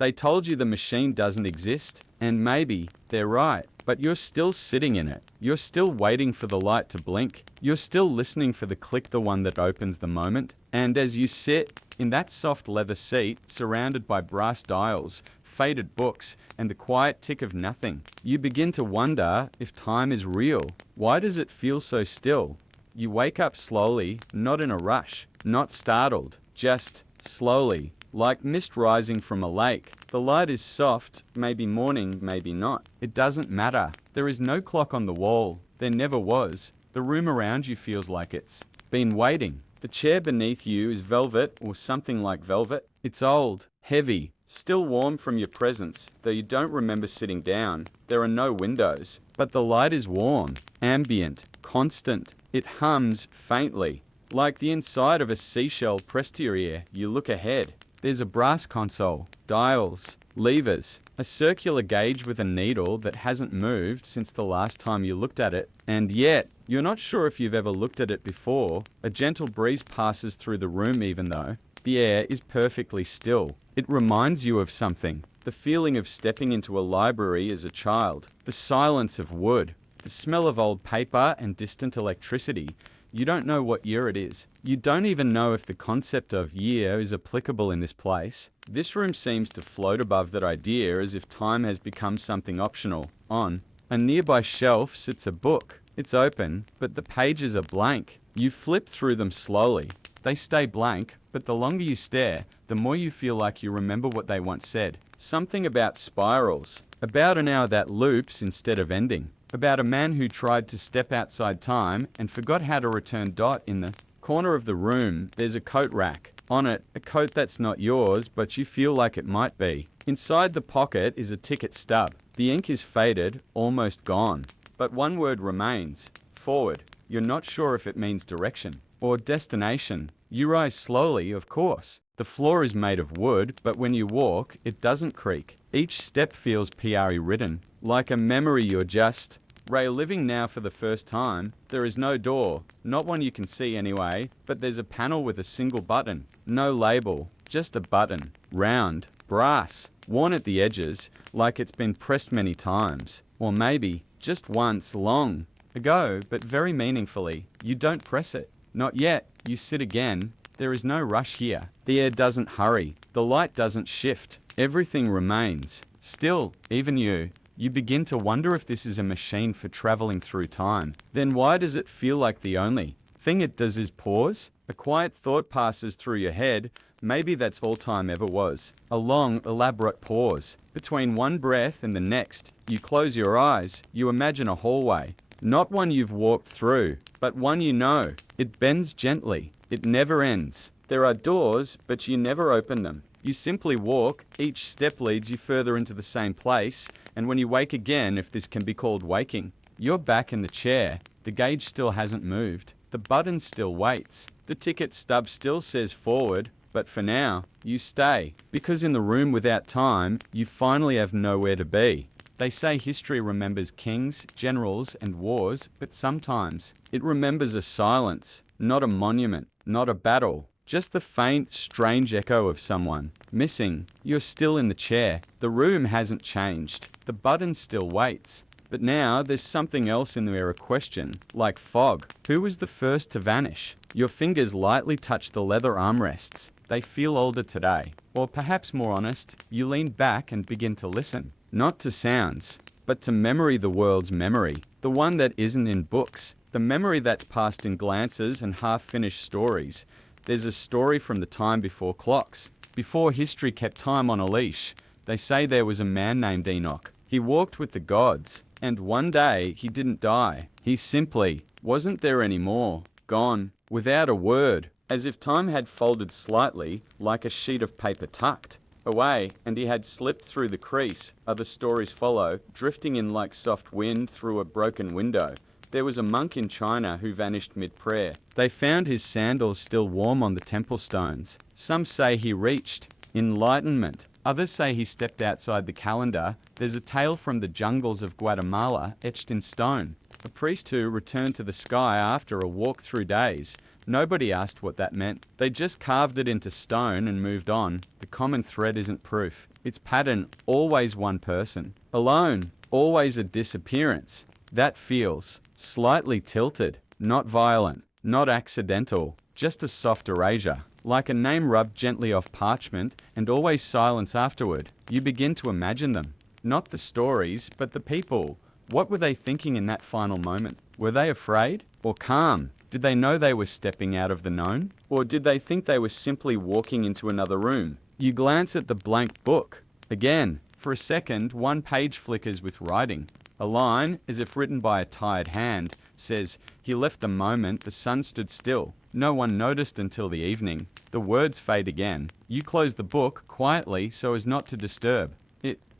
They told you the machine doesn't exist, and maybe they're right, but you're still sitting in it. You're still waiting for the light to blink. You're still listening for the click, the one that opens the moment. And as you sit in that soft leather seat, surrounded by brass dials, faded books, and the quiet tick of nothing, you begin to wonder if time is real. Why does it feel so still? You wake up slowly, not in a rush, not startled, just slowly, like mist rising from a lake. The light is soft, maybe morning, maybe not. It doesn't matter. There is no clock on the wall. There never was. The room around you feels like it's been waiting. The chair beneath you is velvet or something like velvet. It's old, heavy, still warm from your presence, though you don't remember sitting down. There are no windows, but the light is warm, ambient, constant. It hums faintly, like the inside of a seashell pressed to your ear. You look ahead. There's a brass console, dials, levers, a circular gauge with a needle that hasn't moved since the last time you looked at it. And yet, you're not sure if you've ever looked at it before. A gentle breeze passes through the room even though the air is perfectly still. It reminds you of something. The feeling of stepping into a library as a child. The silence of wood. The smell of old paper and distant electricity. You don't know what year it is. You don't even know if the concept of year is applicable in this place. This room seems to float above that idea as if time has become something optional. On a nearby shelf sits a book. It's open, but the pages are blank. You flip through them slowly. They stay blank, but the longer you stare, the more you feel like you remember what they once said. Something about spirals. About an hour that loops instead of ending. About a man who tried to step outside time and forgot how to return. In the corner of the room, there's a coat rack. On it, a coat that's not yours, but you feel like it might be. Inside the pocket is a ticket stub. The ink is faded, almost gone. But one word remains. Forward. You're not sure if it means direction or destination. You rise slowly, of course. The floor is made of wood, but when you walk, it doesn't creak. Each step feels written, like a memory you're just reliving now for the first time. There is no door, not one you can see anyway, but there's a panel with a single button. No label, just a button. Round, brass, worn at the edges, like it's been pressed many times. Or maybe just once, long ago, but very meaningfully. You don't press it. Not yet. You sit again. There is no rush here. The air doesn't hurry. The light doesn't shift. Everything remains. Still, even you. You begin to wonder if this is a machine for traveling through time. Then why does it feel like the only thing it does is pause? A quiet thought passes through your head. Maybe that's all time ever was. A long, elaborate pause. Between one breath and the next, you close your eyes. You imagine a hallway. Not one you've walked through, but one you know. It bends gently. It never ends. There are doors, but you never open them. You simply walk. Each step leads you further into the same place, and when you wake again, if this can be called waking, you're back in the chair. The gauge still hasn't moved. The button still waits. The ticket stub still says forward, but for now, you stay. Because in the room without time, you finally have nowhere to be. They say history remembers kings, generals, and wars, but sometimes it remembers a silence, not a monument, not a battle, just the faint, strange echo of someone missing. You're still in the chair. The room hasn't changed. The button still waits. But now there's something else in there, a question, like fog. Who was the first to vanish? Your fingers lightly touch the leather armrests. They feel older today. Or perhaps more honest, you lean back and begin to listen. Not to sounds, but to memory, the world's memory. The one that isn't in books. The memory that's passed in glances and half-finished stories. There's a story from the time before clocks. Before history kept time on a leash. They say there was a man named Enoch. He walked with the gods. And one day, he didn't die. He simply wasn't there anymore. Gone. Without a word. As if time had folded slightly, like a sheet of paper tucked away, and he had slipped through the crease. Other stories follow, drifting in like soft wind through a broken window. There was a monk in China who vanished mid-prayer. They found his sandals still warm on the temple stones. Some say he reached enlightenment. Others say he stepped outside the calendar. There's a tale from the jungles of Guatemala etched in stone. A priest who returned to the sky after a walk through days. Nobody asked what that meant. They just carved it into stone and moved on. The common thread isn't proof. It's pattern, always one person. Alone, always a disappearance. That feels slightly tilted, not violent, not accidental, just a soft erasure. Like a name rubbed gently off parchment and always silence afterward. You begin to imagine them. Not the stories, but the people. What were they thinking in that final moment? Were they afraid or calm? Did they know they were stepping out of the known? Or did they think they were simply walking into another room? You glance at the blank book. Again, for a second, one page flickers with writing. A line, as if written by a tired hand, says, "He left the moment the sun stood still. No one noticed until the evening." The words fade again. You close the book quietly so as not to disturb.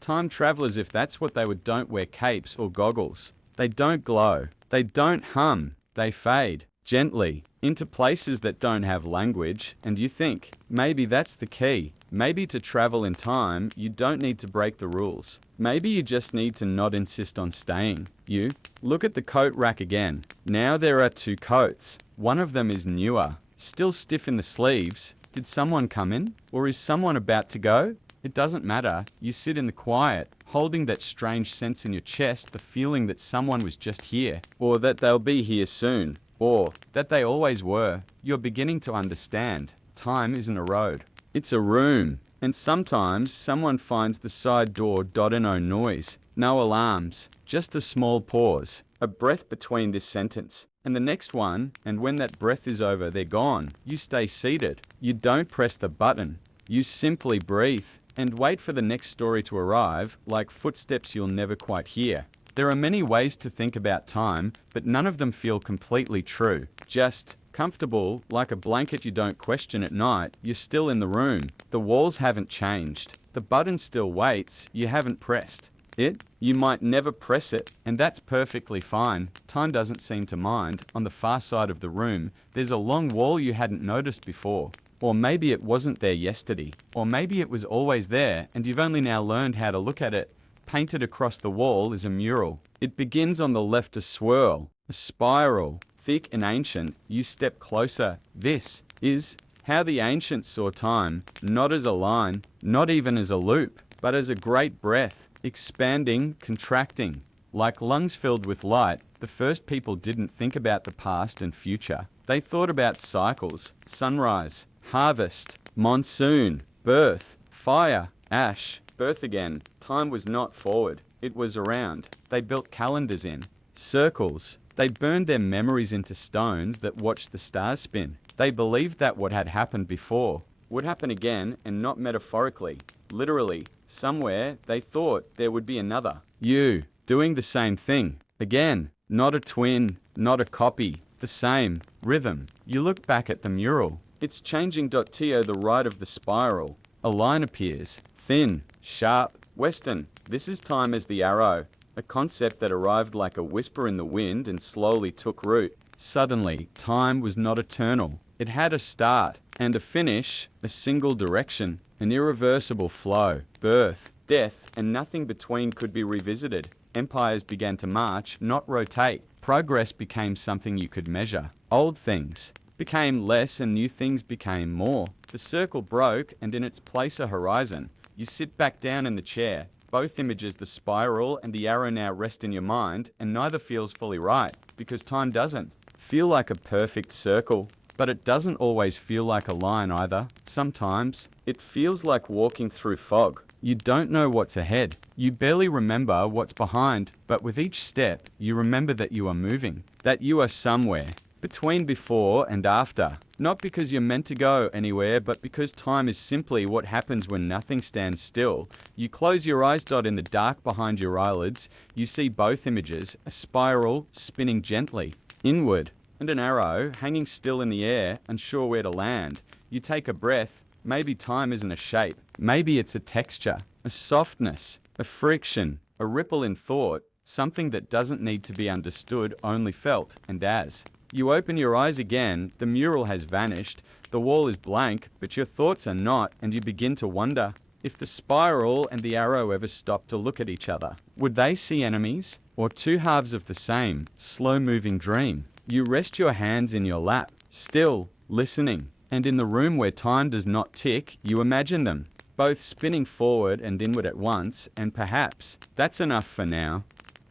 Time travel as if that's what they would. Don't wear capes or goggles. They don't glow. They don't hum. They fade, gently, into places that don't have language, and you think, maybe that's the key. Maybe to travel in time, you don't need to break the rules. Maybe you just need to not insist on staying. You look at the coat rack again. Now there are two coats. One of them is newer, still stiff in the sleeves. Did someone come in? Or is someone about to go? It doesn't matter. You sit in the quiet, holding that strange sense in your chest, the feeling that someone was just here, or that they'll be here soon, or that they always were. You're beginning to understand. Time isn't a road. It's a room. And sometimes someone finds the side door. No noise, no alarms, just a small pause, a breath between this sentence and the next one, and when that breath is over, they're gone. You stay seated. You don't press the button. You simply breathe and wait for the next story to arrive, like footsteps you'll never quite hear. There are many ways to think about time, but none of them feel completely true. Just comfortable, like a blanket you don't question at night. You're still in the room. The walls haven't changed. The button still waits. You haven't pressed it. You might never press it, and that's perfectly fine. Time doesn't seem to mind. On the far side of the room, there's a long wall you hadn't noticed before. Or maybe it wasn't there yesterday. Or maybe it was always there, and you've only now learned how to look at it. Painted across the wall is a mural. It begins on the left, a swirl, a spiral, thick and ancient. You step closer. This is how the ancients saw time, not as a line, not even as a loop, but as a great breath, expanding, contracting. Like lungs filled with light, the first people didn't think about the past and future. They thought about cycles, sunrise, harvest, monsoon, birth, fire, ash, birth again. Time was not forward, it was around. They built calendars in circles. They burned their memories into stones that watched the stars spin. They believed that what had happened before would happen again, and not metaphorically. Literally, somewhere they thought there would be another. You, doing the same thing. Again, not a twin, not a copy, the same rhythm. You look back at the mural. It's changing. To the right of the spiral, a line appears, thin, sharp, western. This is time as the arrow, a concept that arrived like a whisper in the wind and slowly took root. Suddenly, time was not eternal. It had a start and a finish, a single direction, an irreversible flow. Birth, death, and nothing between could be revisited. Empires began to march, not rotate. Progress became something you could measure. Old things became less and new things became more. The circle broke, and in its place a horizon. You sit back down in the chair. Both images, the spiral and the arrow, now rest in your mind, and neither feels fully right, because time doesn't feel like a perfect circle. But it doesn't always feel like a line either. Sometimes it feels like walking through fog. You don't know what's ahead. You barely remember what's behind, but with each step, you remember that you are moving, that you are somewhere between before and after. Not because you're meant to go anywhere, but because time is simply what happens when nothing stands still. You close your eyes. In the dark behind your eyelids, you see both images, a spiral spinning gently inward, and an arrow hanging still in the air, unsure where to land. You take a breath. Maybe time isn't a shape. Maybe it's a texture, a softness, a friction, a ripple in thought, something that doesn't need to be understood, only felt. And as you open your eyes again, the mural has vanished. The wall is blank, but your thoughts are not, and you begin to wonder if the spiral and the arrow ever stopped to look at each other. Would they see enemies, or two halves of the same, slow-moving dream? You rest your hands in your lap. still, listening. And in the room where time does not tick, you imagine them, both spinning forward and inward at once, and perhaps that's enough for now.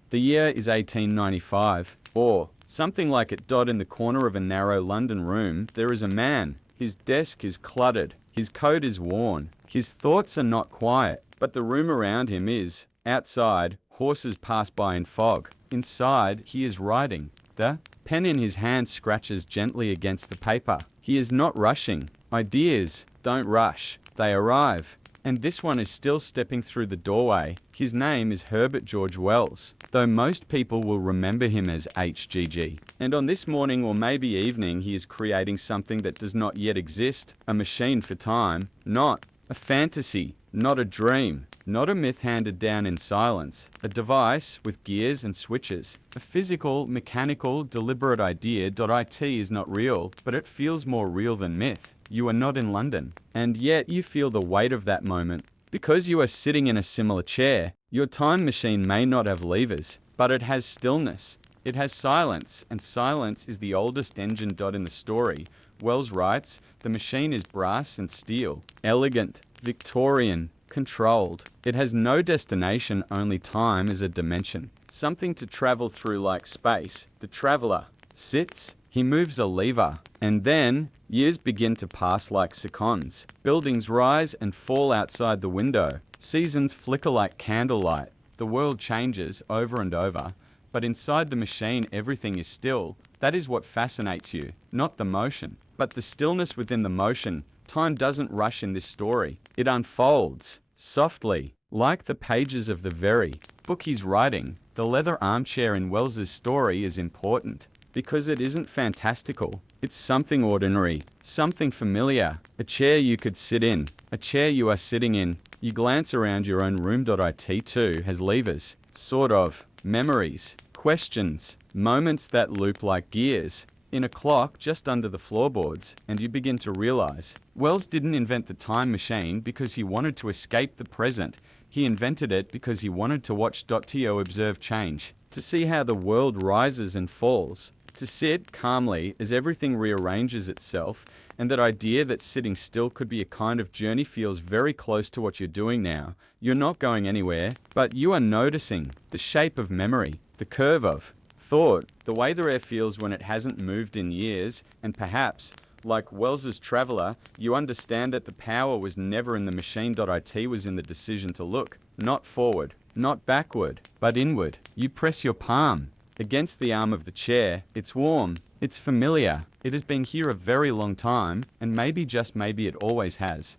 The year is 1895, or something like it. In the corner of a narrow London room, there is a man. His desk is cluttered, his coat is worn, his thoughts are not quiet, but the room around him is. Outside, horses pass by in fog. Inside, he is writing. The pen in his hand scratches gently against the paper. He is not rushing. Ideas don't rush, they arrive. And this one is still stepping through the doorway. His name is Herbert George Wells, though most people will remember him as HGG. And on this morning or maybe evening, he is creating something that does not yet exist, a machine for time, not a fantasy, not a dream, not a myth handed down in silence, a device with gears and switches, a physical, mechanical, deliberate idea. It is not real, but it feels more real than myth. You are not in London, and yet you feel the weight of that moment. Because you are sitting in a similar chair, your time machine may not have levers, but it has stillness. It has silence, and silence is the oldest engine. In the story, Wells writes, the machine is brass and steel, elegant, Victorian, controlled. It has no destination, only time as a dimension. Something to travel through like space. The traveler sits, he moves a lever, and then years begin to pass like seconds. Buildings rise and fall outside the window. Seasons flicker like candlelight. The world changes over and over, but inside the machine everything is still. That is what fascinates you, not the motion, but the stillness within the motion. Time doesn't rush in this story. It unfolds, softly, like the pages of the very book he's writing. The leather armchair in Wells's story is important, because it isn't fantastical. It's something ordinary, something familiar, a chair you could sit in, a chair you are sitting in. You glance around your own room. It too has levers, sort of, memories, questions, moments that loop like gears in a clock just under the floorboards, and you begin to realize Wells didn't invent the time machine because he wanted to escape the present. He invented it because he wanted to watch. To observe change, to see how the world rises and falls, to sit calmly as everything rearranges itself, and that idea that sitting still could be a kind of journey feels very close to what you're doing now. You're not going anywhere, but you are noticing the shape of memory, the curve of thought, the way the air feels when it hasn't moved in years, and perhaps, like Wells's traveler, you understand that the power was never in the machine. It was in the decision to look, not forward, not backward, but inward. You press your palm against the arm of the chair. It's warm, it's familiar, it has been here a very long time, and maybe, just maybe, it always has.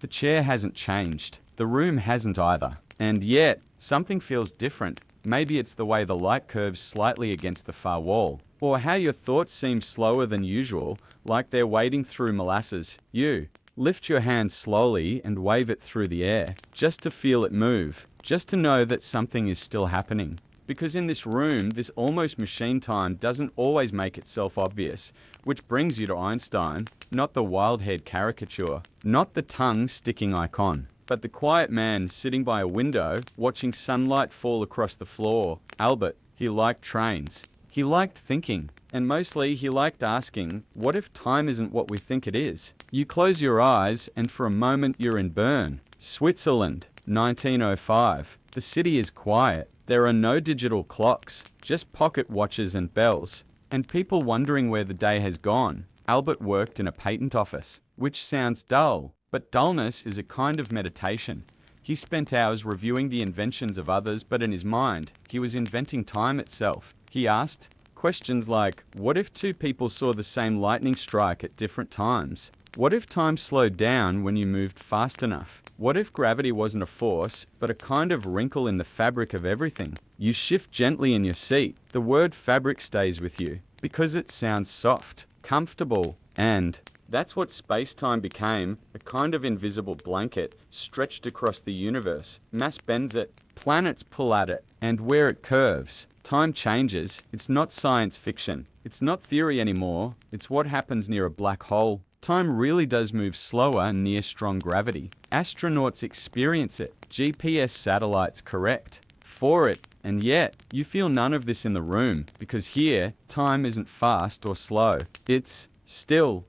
The chair hasn't changed, the room hasn't either, and yet something feels different. Maybe it's the way the light curves slightly against the far wall, or how your thoughts seem slower than usual, like they're wading through molasses. You lift your hand slowly and wave it through the air, just to feel it move, just to know that something is still happening. Because in this room, this almost machine time doesn't always make itself obvious, which brings you to Einstein, not the wild-haired caricature, not the tongue-sticking icon, but the quiet man sitting by a window, watching sunlight fall across the floor. Albert, he liked trains. He liked thinking. And mostly he liked asking, what if time isn't what we think it is? You close your eyes and for a moment you're in Bern, Switzerland, 1905. The city is quiet. There are no digital clocks, just pocket watches and bells, and people wondering where the day has gone. Albert worked in a patent office, which sounds dull, but dullness is a kind of meditation. He spent hours reviewing the inventions of others, but in his mind, he was inventing time itself. He asked questions like, what if two people saw the same lightning strike at different times? What if time slowed down when you moved fast enough? What if gravity wasn't a force, but a kind of wrinkle in the fabric of everything? You shift gently in your seat. The word fabric stays with you, because it sounds soft, comfortable, and that's what space-time became, a kind of invisible blanket stretched across the universe. Mass bends it, planets pull at it, and where it curves, time changes. It's not science fiction. It's not theory anymore. It's what happens near a black hole. Time really does move slower near strong gravity. Astronauts experience it. GPS satellites correct for it. And yet, you feel none of this in the room, because here, time isn't fast or slow. It's still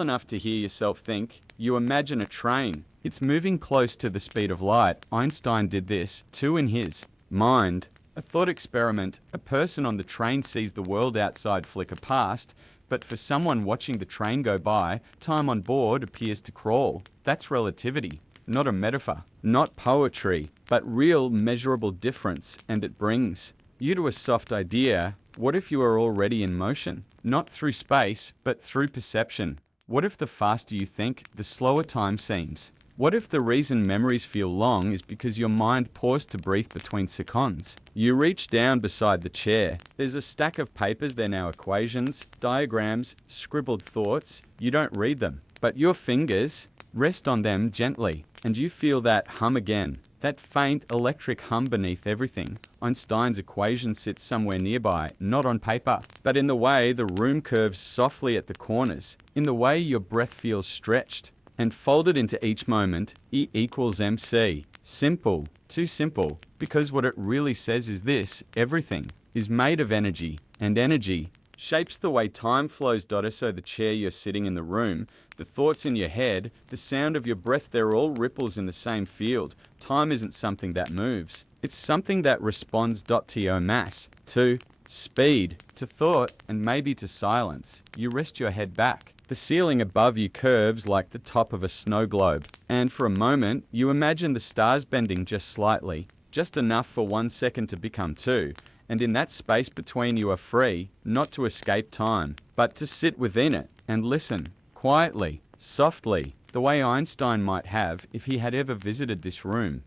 enough to hear yourself think. You imagine a train. It's moving close to the speed of light. Einstein did this, too, in his mind. A thought experiment. A person on the train sees the world outside flicker past, but for someone watching the train go by, time on board appears to crawl. That's relativity. Not a metaphor, not poetry, but real measurable difference, and it brings you to a soft idea. What if you are already in motion? Not through space, but through perception. What if the faster you think, the slower time seems? What if the reason memories feel long is because your mind paused to breathe between seconds? You reach down beside the chair. There's a stack of papers. They're now equations, diagrams, scribbled thoughts. You don't read them, but your fingers rest on them gently, and you feel that hum again, that faint electric hum beneath everything. Einstein's equation sits somewhere nearby, not on paper, but in the way the room curves softly at the corners, in the way your breath feels stretched and folded into each moment. E equals mc. Simple, too simple, because what it really says is this: everything is made of energy, and energy shapes the way time flows. So the chair you're sitting in, the room, the thoughts in your head, the sound of your breath, they're all ripples in the same field. Time isn't something that moves. It's something that responds. To mass, to speed, to thought, and maybe to silence. You rest your head back. The ceiling above you curves like the top of a snow globe, and for a moment, you imagine the stars bending just slightly, just enough for 1 second to become 2. And in that space between, you are free, not to escape time, but to sit within it and listen, quietly, softly, the way Einstein might have if he had ever visited this room.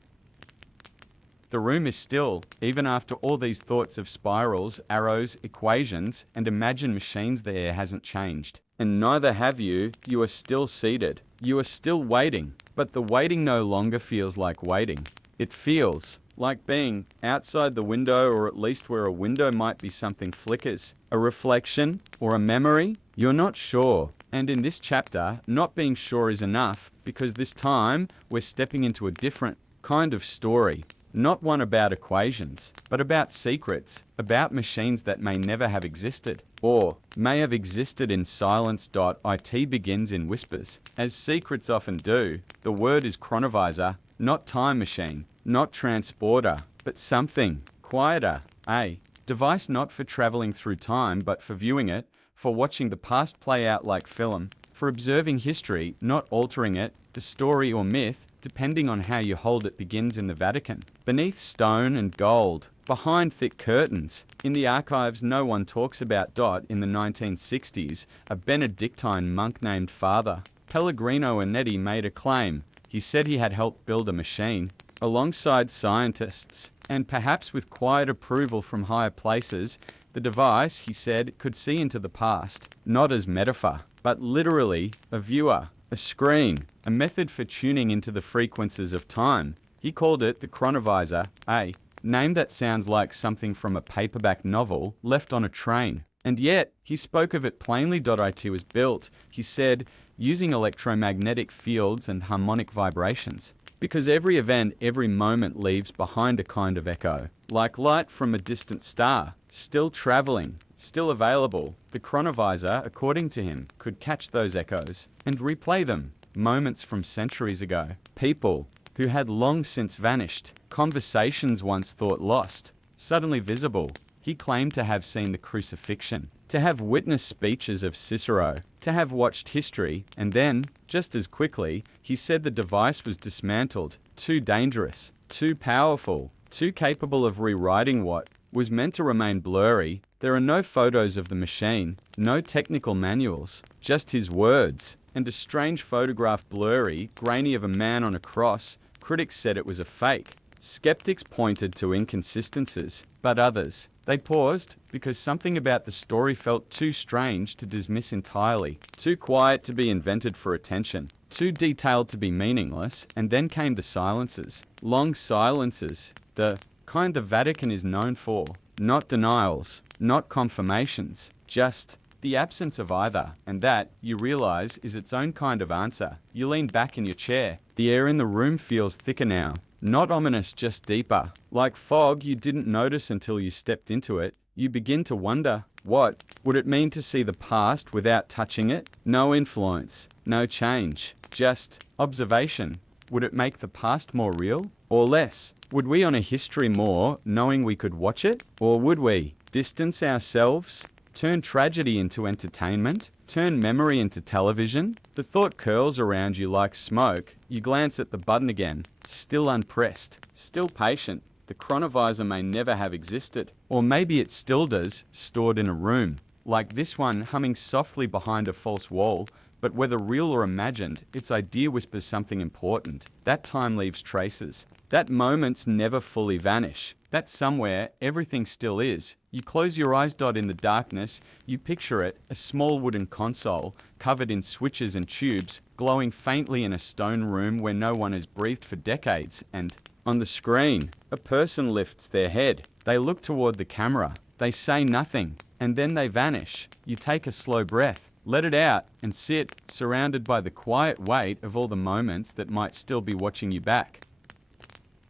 The room is still, even after all these thoughts of spirals, arrows, equations, and imagined machines. The air hasn't changed. And neither have you. You are still seated. You are still waiting, but the waiting no longer feels like waiting. It feels like being outside the window, or at least where a window might be. Something flickers, a reflection or a memory. You're not sure. And in this chapter, not being sure is enough, because this time we're stepping into a different kind of story. Not one about equations, but about secrets, about machines that may never have existed, or may have existed in silence. It begins in whispers, as secrets often do. The word is chronovisor, not time machine, not transporter, but something quieter. A device not for traveling through time, but for viewing it, for watching the past play out like film, for observing history, not altering it, the story or myth, depending on how you hold it. Begins in the Vatican, beneath stone and gold, behind thick curtains. In the archives no one talks about. In the 1960s, a Benedictine monk named Father Pellegrino Anetti made a claim. He said he had helped build a machine alongside scientists, and perhaps with quiet approval from higher places. The device, he said, could see into the past, not as metaphor, but literally a viewer, a screen, a method for tuning into the frequencies of time. He called it the chronovisor, a name that sounds like something from a paperback novel left on a train. And yet, he spoke of it plainly. It was built, he said, using electromagnetic fields and harmonic vibrations. Because every event, every moment leaves behind a kind of echo, like light from a distant star, still traveling, still available. The chronovisor, according to him, could catch those echoes and replay them, moments from centuries ago. People who had long since vanished, conversations once thought lost, suddenly visible. He claimed to have seen the crucifixion, to have witnessed speeches of Cicero, to have watched history, and then, just as quickly, he said the device was dismantled, too dangerous, too powerful, too capable of rewriting what was meant to remain blurry. There are no photos of the machine, no technical manuals, just his words, and a strange photograph, blurry, grainy, of a man on a cross. Critics said it was a fake. Skeptics pointed to inconsistencies, but others, they paused because something about the story felt too strange to dismiss entirely, too quiet to be invented for attention, too detailed to be meaningless. And then came the silences, long silences, the kind the Vatican is known for. Not denials, not confirmations, just the absence of either. And that, you realize, is its own kind of answer. You lean back in your chair. The air in the room feels thicker now, Not ominous, just deeper. Like fog you didn't notice until you stepped into it. You begin to wonder, what would it mean to see the past without touching it? No influence, no change, just observation. Would it make the past more real or less? Would we honor history more knowing we could watch it? Or would we distance ourselves, turn tragedy into entertainment, turn memory into television? The thought curls around you like smoke. You glance at the button again, still unpressed, still patient. The chronovisor may never have existed, or maybe it still does, stored in a room, like this one humming softly behind a false wall. But whether real or imagined, its idea whispers something important. That time leaves traces. That moments never fully vanish. That somewhere, everything still is. You close your eyes, in the darkness, you picture it, a small wooden console, covered in switches and tubes, glowing faintly in a stone room where no one has breathed for decades, and on the screen, a person lifts their head. They look toward the camera. They say nothing, and then they vanish. You take a slow breath, let it out, and sit, surrounded by the quiet weight of all the moments that might still be watching you back.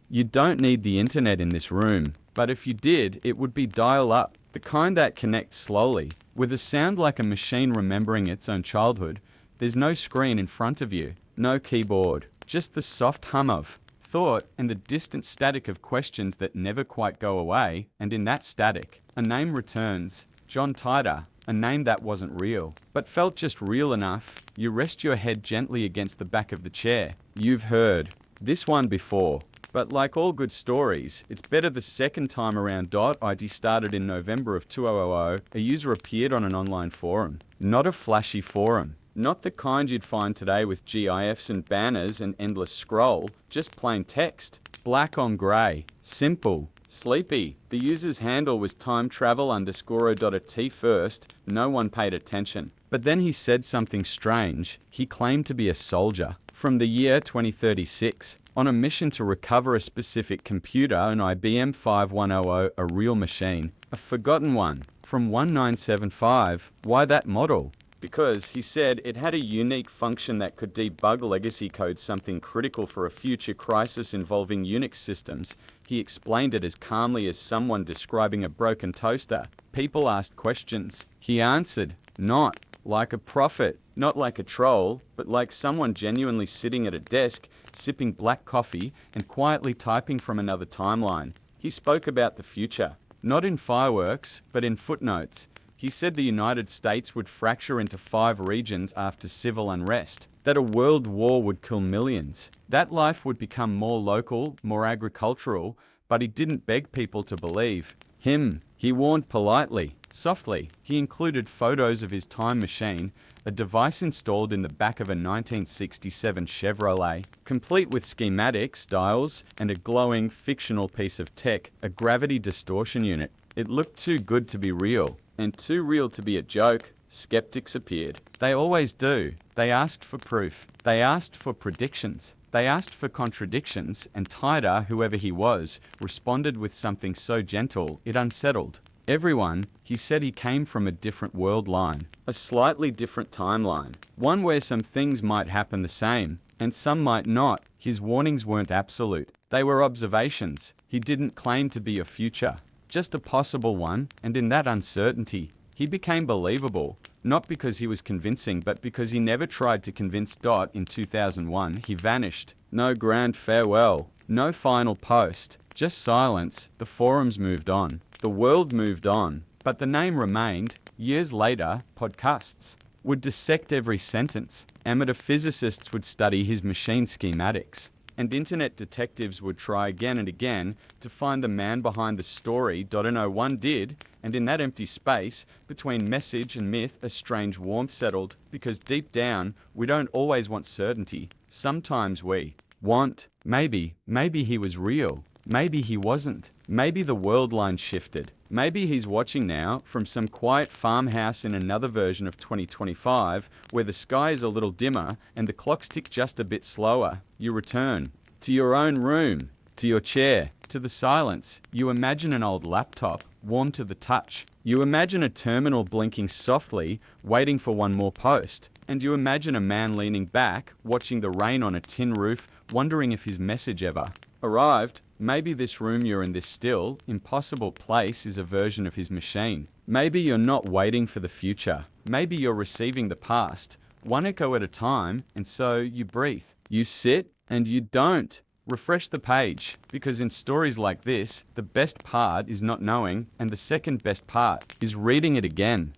You don't need the internet in this room, but if you did, it would be dial-up, the kind that connects slowly, with a sound like a machine remembering its own childhood. There's no screen in front of you, no keyboard, just the soft hum of thought and the distant static of questions that never quite go away. And in that static, a name returns, John Titor, a name that wasn't real, but felt just real enough. You rest your head gently against the back of the chair. You've heard this one before, but like all good stories, it's better the second time around. IT started in November of 2000. A user appeared on an online forum, not a flashy forum. Not the kind you'd find today with GIFs and banners and endless scroll, just plain text, black on grey, simple, sleepy. The user's handle was timetravel_o.t first. No one paid attention. But then he said something strange. He claimed to be a soldier from the year 2036, on a mission to recover a specific computer, an IBM 5100, a real machine, a forgotten one, from 1975. Why that model? Because, he said, it had a unique function that could debug legacy code, something critical for a future crisis involving Unix systems. He explained it as calmly as someone describing a broken toaster. People asked questions. He answered, not like a prophet, not like a troll, but like someone genuinely sitting at a desk, sipping black coffee and quietly typing from another timeline. He spoke about the future, not in fireworks, but in footnotes. He said the United States would fracture into 5 regions after civil unrest, that a world war would kill millions, that life would become more local, more agricultural, but he didn't beg people to believe him. He warned politely, softly. He included photos of his time machine, a device installed in the back of a 1967 Chevrolet, complete with schematics, dials, and a glowing, fictional piece of tech, a gravity distortion unit. It looked too good to be real, and too real to be a joke. Skeptics appeared. They always do. They asked for proof. They asked for predictions. They asked for contradictions, and Titor, whoever he was, responded with something so gentle it unsettled everyone. He said he came from a different world line, a slightly different timeline, one where some things might happen the same, and some might not. His warnings weren't absolute. They were observations. He didn't claim to be a future, just a possible one, and in that uncertainty, he became believable, not because he was convincing, but because he never tried to convince. In 2001, he vanished. No grand farewell, no final post, just silence. The forums moved on. The world moved on, but the name remained. Years later, podcasts would dissect every sentence. Amateur physicists would study his machine schematics, and internet detectives would try again and again to find the man behind the story. No one did, and in that empty space between message and myth, a strange warmth settled, because deep down, we don't always want certainty. Sometimes we want, maybe he was real. Maybe he wasn't. Maybe the world line shifted. Maybe he's watching now from some quiet farmhouse in another version of 2025 where the sky is a little dimmer and the clocks tick just a bit slower. You return to your own room, to your chair, to the silence. You imagine an old laptop, warm to the touch. You imagine a terminal blinking softly, waiting for one more post. And you imagine a man leaning back, watching the rain on a tin roof, wondering if his message ever Arrived, maybe this room you're in, this still, impossible place, is a version of his machine. Maybe you're not waiting for the future. Maybe you're receiving the past, one echo at a time, and so you breathe. You sit, and you don't. Refresh the page, because in stories like this, the best part is not knowing, and the second best part is reading it again.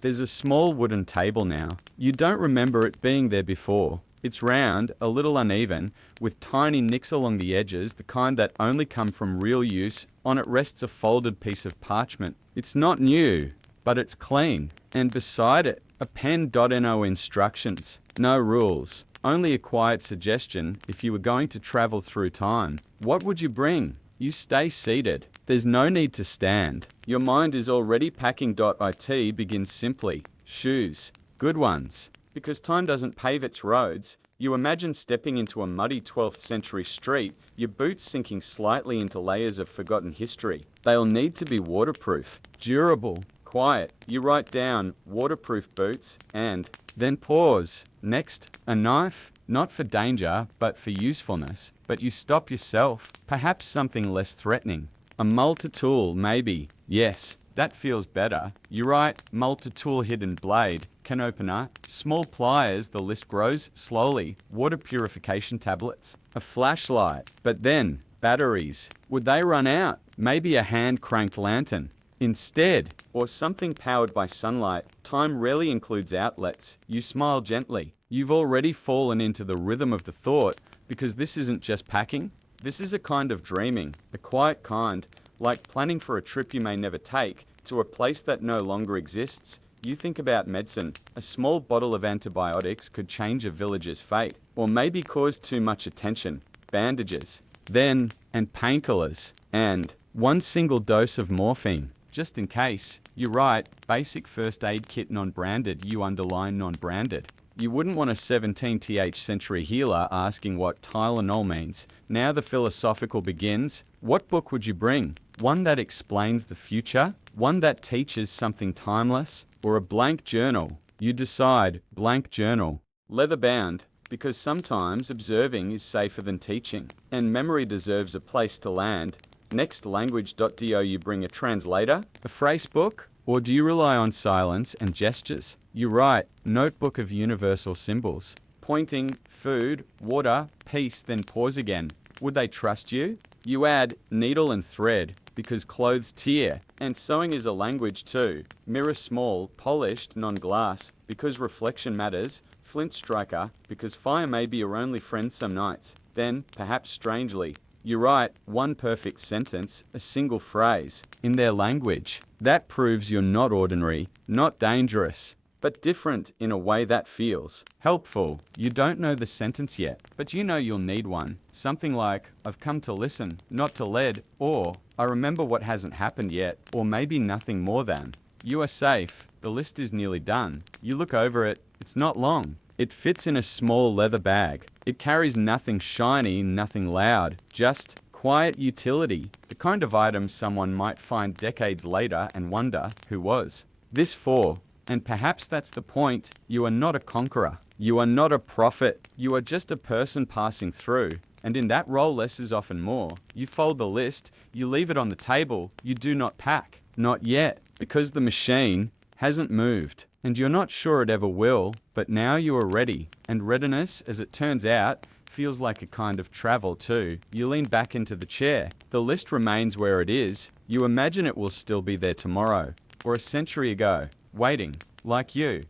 There's a small wooden table now. You don't remember it being there before. It's round, a little uneven, with tiny nicks along the edges, the kind that only come from real use. On it rests a folded piece of parchment. It's not new, but it's clean. And beside it, a pen.no instructions. No rules. Only a quiet suggestion if you were going to travel through time. What would you bring? You stay seated. There's no need to stand. Your mind is already packing. It begins simply. Shoes. Good ones. Because time doesn't pave its roads, you imagine stepping into a muddy 12th century street, your boots sinking slightly into layers of forgotten history. They'll need to be waterproof, durable, quiet. You write down waterproof boots and then pause. Next, a knife, not for danger, but for usefulness. But you stop yourself, perhaps something less threatening. A multi-tool, maybe. Yes, that feels better. You write multi-tool, hidden blade, can opener, small pliers, the list grows slowly, water purification tablets, a flashlight. But then, batteries. Would they run out? Maybe a hand-cranked lantern. Instead, or something powered by sunlight. Time rarely includes outlets. You smile gently. You've already fallen into the rhythm of the thought, because this isn't just packing. This is a kind of dreaming, a quiet kind, like planning for a trip you may never take, to a place that no longer exists. You think about medicine. A small bottle of antibiotics could change a village's fate, or maybe cause too much attention. Bandages. Then, and painkillers. And one single dose of morphine. Just in case. You write, basic first aid kit, non-branded. You underline non-branded. You wouldn't want a 17th century healer asking what Tylenol means. Now the philosophical begins. What book would you bring? One that explains the future? One that teaches something timeless? Or a blank journal? You decide, blank journal. Leather bound, because sometimes observing is safer than teaching, and memory deserves a place to land. Next, language.do. You bring a translator? A phrase book? Or do you rely on silence and gestures? You write, notebook of universal symbols. Pointing, food, water, peace, then pause again. Would they trust you? You add needle and thread, because clothes tear, and sewing is a language too. Mirror small, polished, non-glass, because reflection matters. Flint striker, because fire may be your only friend some nights. Then, perhaps strangely, you write one perfect sentence, a single phrase, in their language. That proves you're not ordinary, not dangerous, but different in a way that feels helpful. You don't know the sentence yet, but you know you'll need one. Something like, I've come to listen, not to lead, or I remember what hasn't happened yet, or maybe nothing more than. You are safe. The list is nearly done. You look over it. It's not long. It fits in a small leather bag. It carries nothing shiny, nothing loud, just quiet utility, the kind of item someone might find decades later and wonder who was. This for, and perhaps that's the point, you are not a conqueror. You are not a prophet. You are just a person passing through. And in that role, less is often more. You fold the list, you leave it on the table, you do not pack. Not yet, because the machine hasn't moved. And you're not sure it ever will, but now you are ready. And readiness, as it turns out, feels like a kind of travel too. You lean back into the chair. The list remains where it is. You imagine it will still be there tomorrow, or a century ago, waiting, like you.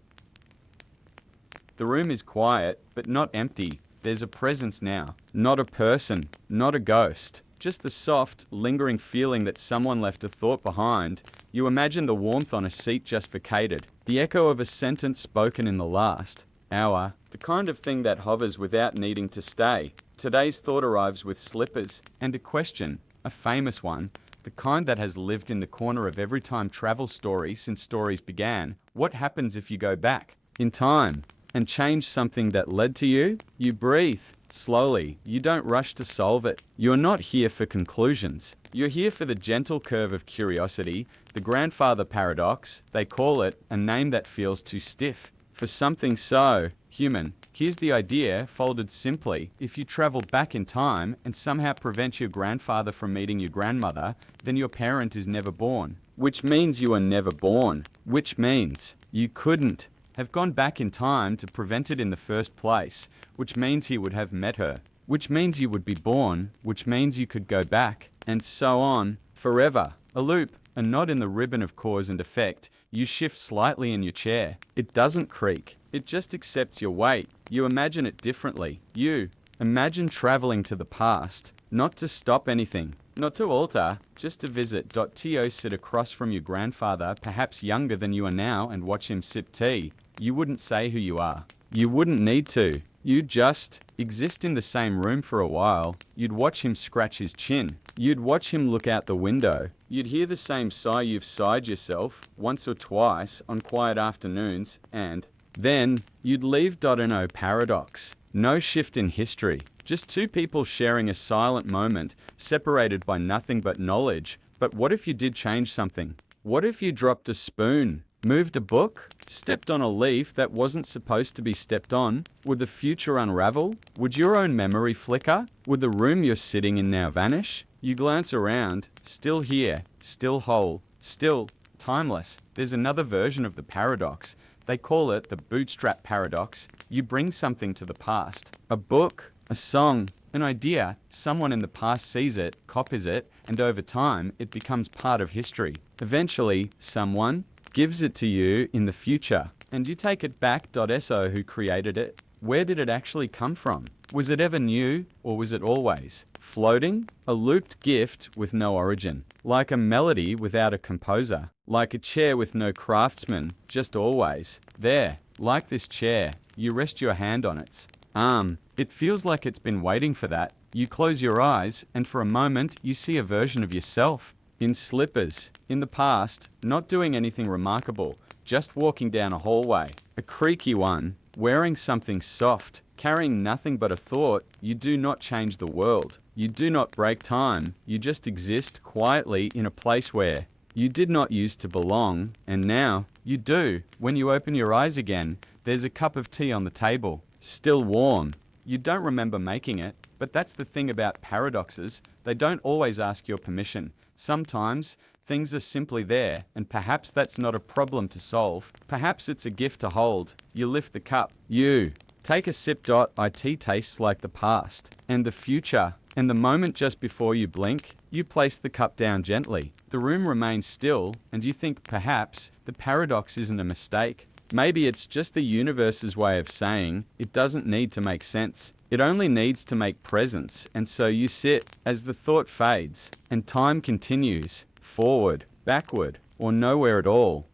The room is quiet, but not empty. There's a presence now. Not a person, not a ghost. Just the soft, lingering feeling that someone left a thought behind. You imagine the warmth on a seat just vacated. The echo of a sentence spoken in the last hour. The kind of thing that hovers without needing to stay. Today's thought arrives with slippers. And a question, a famous one, the kind that has lived in the corner of every time travel story since stories began. What happens if you go back in time and change something that led to you? You breathe slowly. You don't rush to solve it. You're not here for conclusions. You're here for the gentle curve of curiosity, the grandfather paradox. They call it a name that feels too stiff for something so human. Here's the idea, folded simply. If you travel back in time and somehow prevent your grandfather from meeting your grandmother, then your parent is never born. Which means you are never born. Which means you couldn't have gone back in time to prevent it in the first place. Which means he would have met her. Which means you would be born. Which means you could go back. And so on, forever. A loop, a knot in the ribbon of cause and effect. You shift slightly in your chair. It doesn't creak. It just accepts your weight. You imagine it differently. You imagine traveling to the past, not to stop anything, not to alter, just to visit. To sit across from your grandfather, perhaps younger than you are now, and watch him sip tea. You wouldn't say who you are. You wouldn't need to. You'd just exist in the same room for a while. You'd watch him scratch his chin. You'd watch him look out the window. You'd hear the same sigh you've sighed yourself once or twice on quiet afternoons, and then you'd leave. No paradox. No shift in history. Just two people sharing a silent moment, separated by nothing but knowledge. But what if you did change something? What if you dropped a spoon? Moved a book? Stepped on a leaf that wasn't supposed to be stepped on? Would the future unravel? Would your own memory flicker? Would the room you're sitting in now vanish? You glance around, still here, still whole, still timeless. There's another version of the paradox. They call it the bootstrap paradox. You bring something to the past. A book, a song, an idea. Someone in the past sees it, copies it, and over time, it becomes part of history. Eventually, someone gives it to you in the future, and you take it back. So who created it? Where did it actually come from? Was it ever new, or was it always floating? A looped gift with no origin, like a melody without a composer, like a chair with no craftsman, just always there. Like this chair, you rest your hand on its arm. It feels like it's been waiting for that. You close your eyes, and for a moment, you see a version of yourself in slippers, in the past, not doing anything remarkable, just walking down a hallway, a creaky one, wearing something soft, carrying nothing but a thought. You do not change the world. You do not break time. You just exist quietly in a place where you did not used to belong, and now you do. When you open your eyes again, there's a cup of tea on the table, still warm. You don't remember making it, but that's the thing about paradoxes. They don't always ask your permission. Sometimes things are simply there, and perhaps that's not a problem to solve. Perhaps it's a gift to hold. You lift the cup. You take a sip. It tastes like the past and the future. And the moment just before you blink, you place the cup down gently. The room remains still, and you think perhaps the paradox isn't a mistake. Maybe it's just the universe's way of saying it doesn't need to make sense. It only needs to make presence. And so you sit as the thought fades and time continues, forward, backward, or nowhere at all.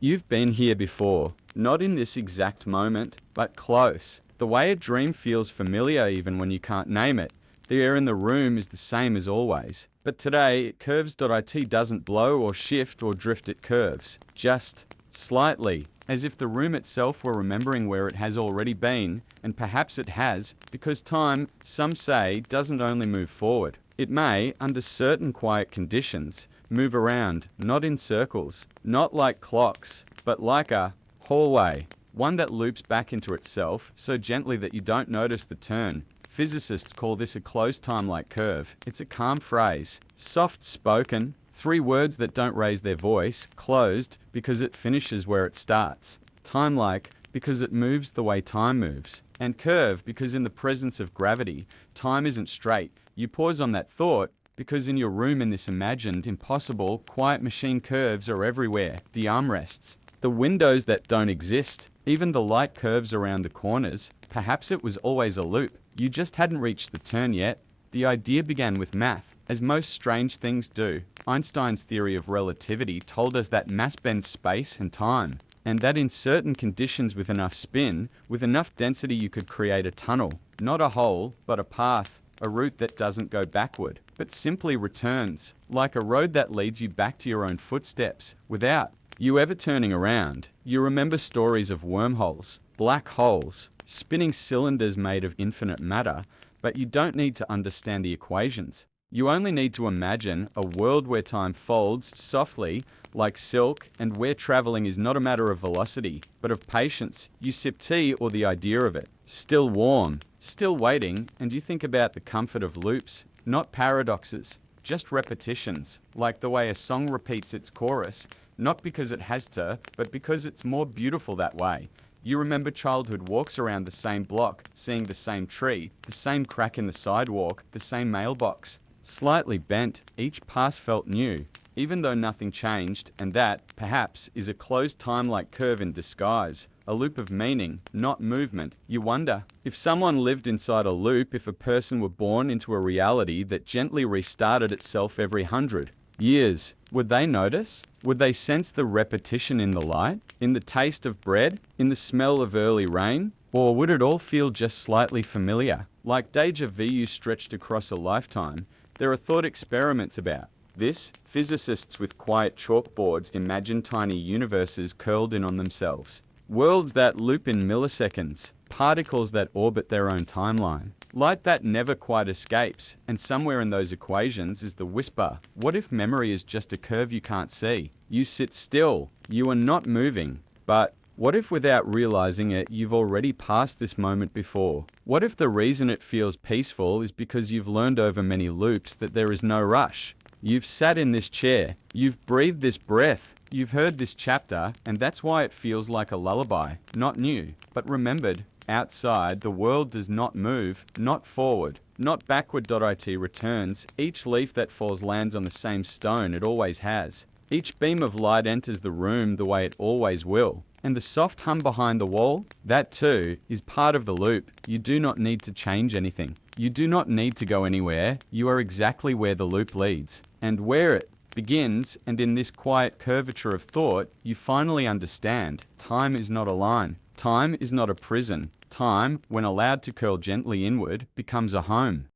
You've been here before, not in this exact moment, but close. The way a dream feels familiar even when you can't name it. The air in the room is the same as always. But today, it curves. It doesn't blow or shift or drift, it curves. Just slightly, as if the room itself were remembering where it has already been, and perhaps it has, because time, some say, doesn't only move forward. It may, under certain quiet conditions, move around, not in circles, not like clocks, but like a hallway, one that loops back into itself so gently that you don't notice the turn. Physicists call this a closed time-like curve. It's a calm phrase, soft-spoken, 3 words that don't raise their voice, closed because it finishes where it starts, time-like because it moves the way time moves, and curve because in the presence of gravity, time isn't straight. You pause on that thought because in your room in this imagined, impossible, quiet machine, curves are everywhere. The armrests, the windows that don't exist, even the light curves around the corners. Perhaps it was always a loop. You just hadn't reached the turn yet. The idea began with math, as most strange things do. Einstein's theory of relativity told us that mass bends space and time, and that in certain conditions with enough spin, with enough density, you could create a tunnel. Not a hole, but a path, a route that doesn't go backward, but simply returns, like a road that leads you back to your own footsteps, without you ever turning around. You remember stories of wormholes, black holes, spinning cylinders made of infinite matter, but you don't need to understand the equations. You only need to imagine a world where time folds softly like silk and where traveling is not a matter of velocity, but of patience. You sip tea or the idea of it, still warm, still waiting, and you think about the comfort of loops, not paradoxes, just repetitions, like the way a song repeats its chorus, not because it has to, but because it's more beautiful that way. You remember childhood walks around the same block, seeing the same tree, the same crack in the sidewalk, the same mailbox. Slightly bent, each pass felt new, even though nothing changed, and that, perhaps, is a closed time-like curve in disguise, a loop of meaning, not movement. You wonder, if someone lived inside a loop, if a person were born into a reality that gently restarted itself every 100 years, would they notice? Would they sense the repetition in the light, in the taste of bread, in the smell of early rain? Or would it all feel just slightly familiar? Like deja vu stretched across a lifetime, there are thought experiments about this. Physicists with quiet chalkboards imagine tiny universes curled in on themselves. Worlds that loop in milliseconds, particles that orbit their own timeline. Light that never quite escapes, and somewhere in those equations is the whisper. What if memory is just a curve you can't see? You sit still, you are not moving, but what if without realizing it, you've already passed this moment before? What if the reason it feels peaceful is because you've learned over many loops that there is no rush? You've sat in this chair, you've breathed this breath, you've heard this chapter, and that's why it feels like a lullaby, not new, but remembered. Outside, the world does not move, not forward, not backward. It returns. Each leaf that falls lands on the same stone it always has. Each beam of light enters the room the way it always will. And the soft hum behind the wall, that too, is part of the loop. You do not need to change anything. You do not need to go anywhere. You are exactly where the loop leads. And where it begins, and in this quiet curvature of thought, you finally understand. Time is not a line. Time is not a prison. Time, when allowed to curl gently inward, becomes a home.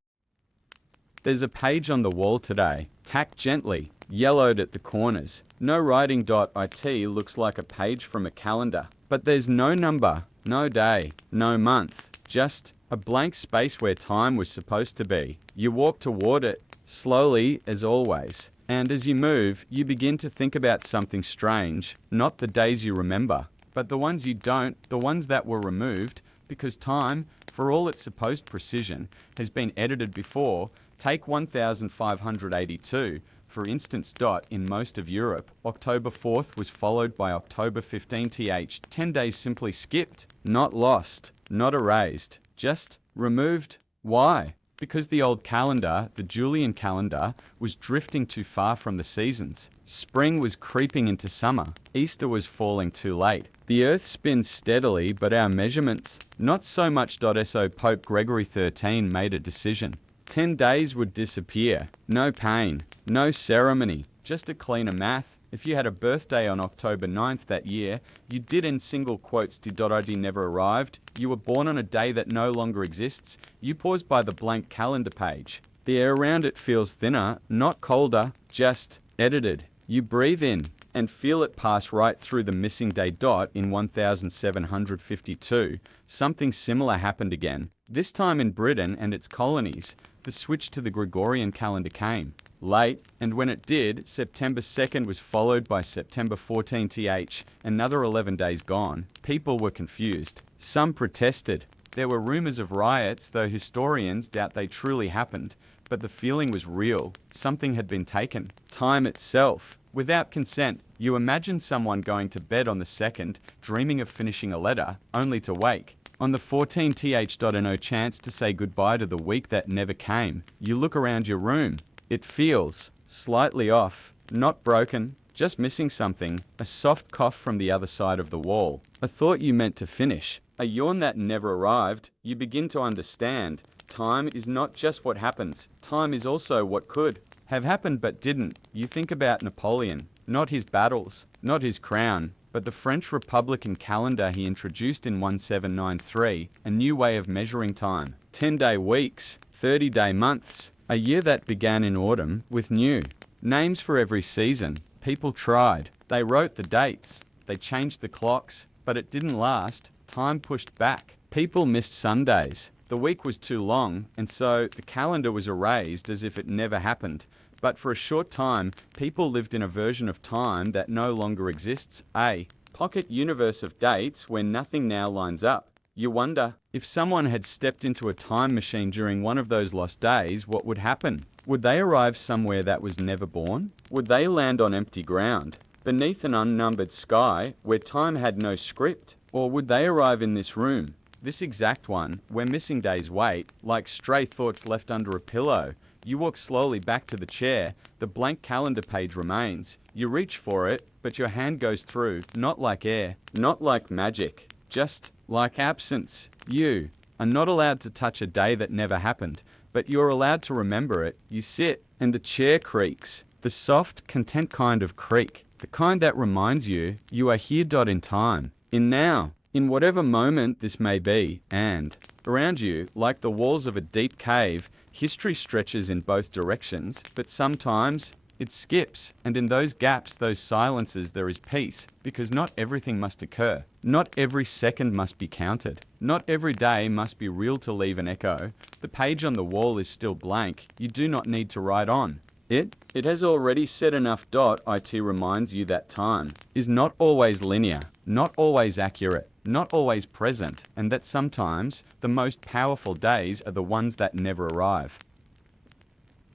There's a page on the wall today, tacked gently, yellowed at the corners. No writing. It looks like a page from a calendar. But there's no number, no day, no month, just a blank space where time was supposed to be. You walk toward it, slowly as always. And as you move, you begin to think about something strange, not the days you remember, but the ones you don't, the ones that were removed, because time, for all its supposed precision, has been edited before. Take 1582, for instance. In most of Europe, October 4th was followed by October 15th. 10 days simply skipped, not lost, not erased, just removed. Why? Because the old calendar, the Julian calendar, was drifting too far from the seasons. Spring was creeping into summer. Easter was falling too late. The earth spins steadily, but our measurements, not so much. So Pope Gregory XIII made a decision. 10 days would disappear. No pain, no ceremony, just a cleaner math. If you had a birthday on October 9th that year, you did in single quotes did never arrived. You were born on a day that no longer exists. You pause by the blank calendar page. The air around it feels thinner, not colder, just edited. You breathe in and feel it pass right through the missing day. In 1752, something similar happened again. This time in Britain and its colonies, the switch to the Gregorian calendar came late, and when it did, September 2nd was followed by September 14th, another 11 days gone. People were confused. Some protested. There were rumors of riots, though historians doubt they truly happened, but the feeling was real. Something had been taken. Time itself. Without consent, you imagine someone going to bed on the 2nd, dreaming of finishing a letter, only to wake on the 14th and no chance to say goodbye to the week that never came. You look around your room. It feels slightly off, not broken, just missing something. A soft cough from the other side of the wall. A thought you meant to finish. A yawn that never arrived. You begin to understand. Time is not just what happens. Time is also what could have happened but didn't. You think about Napoleon, not his battles, not his crown, but the French Republican calendar he introduced in 1793, a new way of measuring time. 10-day weeks, 30-day months, a year that began in autumn with new names for every season. People tried. They wrote the dates. They changed the clocks, but it didn't last. Time pushed back. People missed Sundays. The week was too long, and so the calendar was erased as if it never happened. But for a short time, people lived in a version of time that no longer exists, a pocket universe of dates where nothing now lines up. You wonder, if someone had stepped into a time machine during one of those lost days, what would happen? Would they arrive somewhere that was never born? Would they land on empty ground, beneath an unnumbered sky where time had no script? Or would they arrive in this room, this exact one, where missing days wait, like stray thoughts left under a pillow? You walk slowly back to the chair, the blank calendar page remains. You reach for it, but your hand goes through, not like air, not like magic, just like absence. You are not allowed to touch a day that never happened, but you're allowed to remember it. You sit, and the chair creaks, the soft, content kind of creak, the kind that reminds you you are here. In time, in now, in whatever moment this may be, and around you, like the walls of a deep cave, history stretches in both directions, but sometimes it skips, and in those gaps, those silences, there is peace, because not everything must occur. Not every second must be counted. Not every day must be real to leave an echo. The page on the wall is still blank. You do not need to write on. It has already said enough. It reminds you that time is not always linear, not always accurate, not always present, and that sometimes the most powerful days are the ones that never arrive.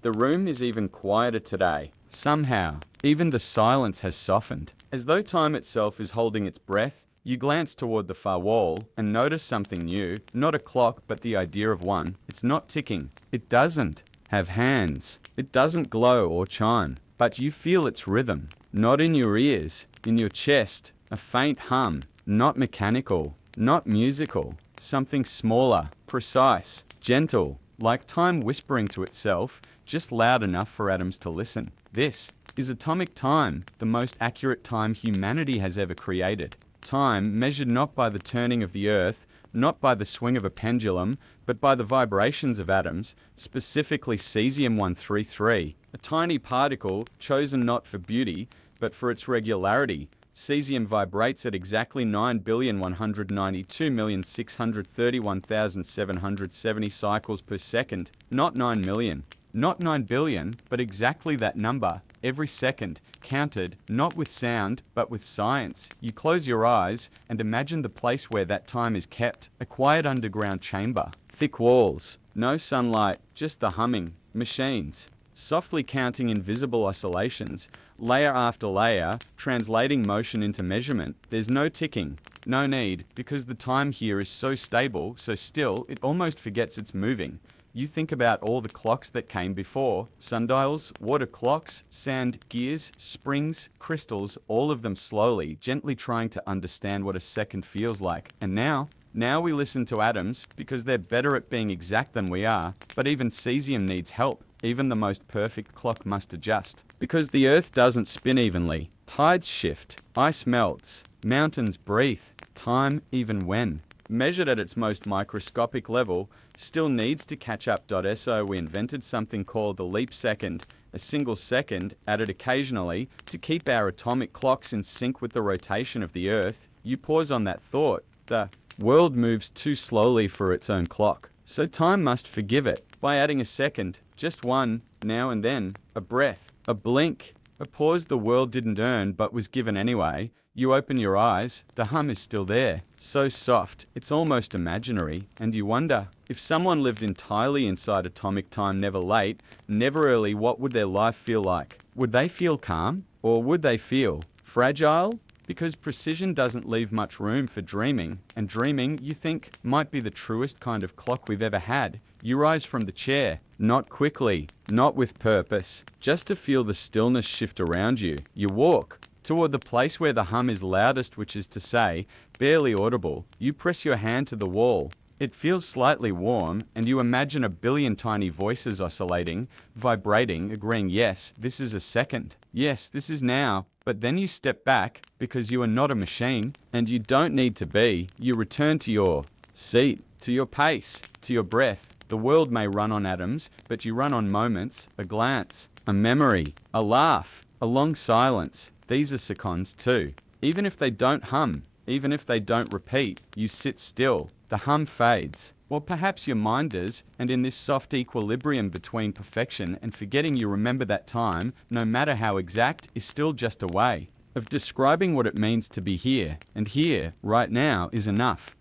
The room is even quieter today. Somehow, even the silence has softened. As though time itself is holding its breath, you glance toward the far wall and notice something new. Not a clock, but the idea of one. It's not ticking. It doesn't have hands. It doesn't glow or chime, but you feel its rhythm. Not in your ears, in your chest, a faint hum, not mechanical, not musical, something smaller, precise, gentle, like time whispering to itself, just loud enough for atoms to listen. This is atomic time, the most accurate time humanity has ever created. Time measured not by the turning of the earth, not by the swing of a pendulum, but by the vibrations of atoms, specifically cesium-133, a tiny particle chosen not for beauty, but for its regularity. Cesium vibrates at exactly 9,192,631,770 cycles per second, not 9 million. Not 9 billion, but exactly that number, every second, counted, not with sound, but with science. You close your eyes and imagine the place where that time is kept, a quiet underground chamber. Thick walls, no sunlight, just the humming, machines, softly counting invisible oscillations, layer after layer, translating motion into measurement. There's no ticking, no need, because the time here is so stable, so still, it almost forgets it's moving. You think about all the clocks that came before, sundials, water clocks, sand gears, springs, crystals, all of them slowly, gently trying to understand what a second feels like. And now we listen to atoms because they're better at being exact than we are, but even cesium needs help. Even the most perfect clock must adjust. Because the earth doesn't spin evenly. Tides shift, ice melts, mountains breathe, time, even when measured at its most microscopic level, still needs to catch up. So we invented something called the leap second, a single second added occasionally to keep our atomic clocks in sync with the rotation of the earth. You pause on that thought. The world moves too slowly for its own clock, so time must forgive it by adding a second, just one, now and then, a breath, a blink, a pause the world didn't earn but was given anyway. You open your eyes, the hum is still there, so soft, it's almost imaginary, and you wonder, if someone lived entirely inside atomic time, never late, never early, what would their life feel like? Would they feel calm? Or would they feel fragile? Because precision doesn't leave much room for dreaming, and dreaming, you think, might be the truest kind of clock we've ever had. You rise from the chair, not quickly, not with purpose, just to feel the stillness shift around you. You walk toward the place where the hum is loudest, which is to say, barely audible. You press your hand to the wall. It feels slightly warm, and you imagine a billion tiny voices oscillating, vibrating, agreeing, yes, this is a second. Yes, this is now. But then you step back, because you are not a machine, and you don't need to be. You return to your seat, to your pace, to your breath. The world may run on atoms, but you run on moments, a glance, a memory, a laugh, a long silence. These are seconds too. Even if they don't hum, even if they don't repeat, you sit still. The hum fades, Well, perhaps your mind does, and in this soft equilibrium between perfection and forgetting, you remember that time, no matter how exact, is still just a way of describing what it means to be here, and here, right now, is enough.